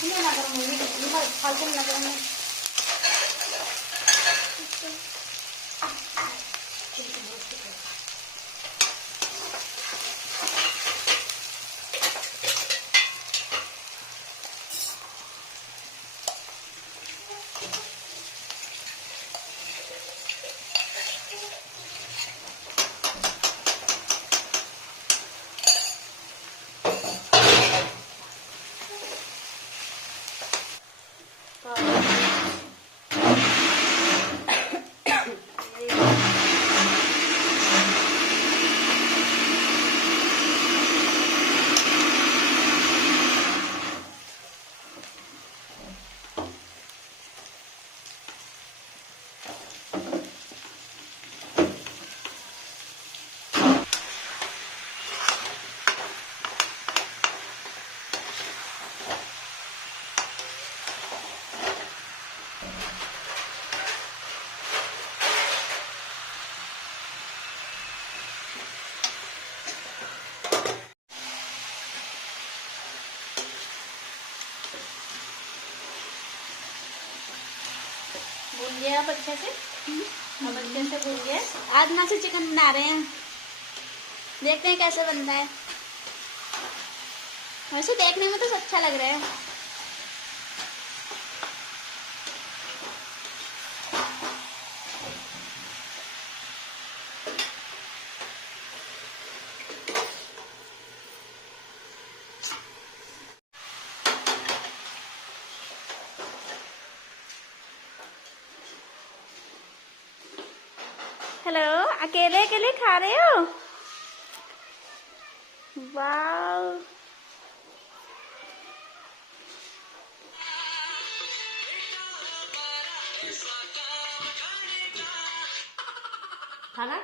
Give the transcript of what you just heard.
इसलिए ना करो मूवी देखी मैं फालतू में लग रहा है। भून गया अब अच्छे से। अब अच्छे से भून गया। आज ना से चिकन बना रहे हैं, देखते हैं कैसे बनता है। वैसे देखने में तो अच्छा लग रहा है। हेलो, अकेले अकेले खा रहे हो? वाह, खाना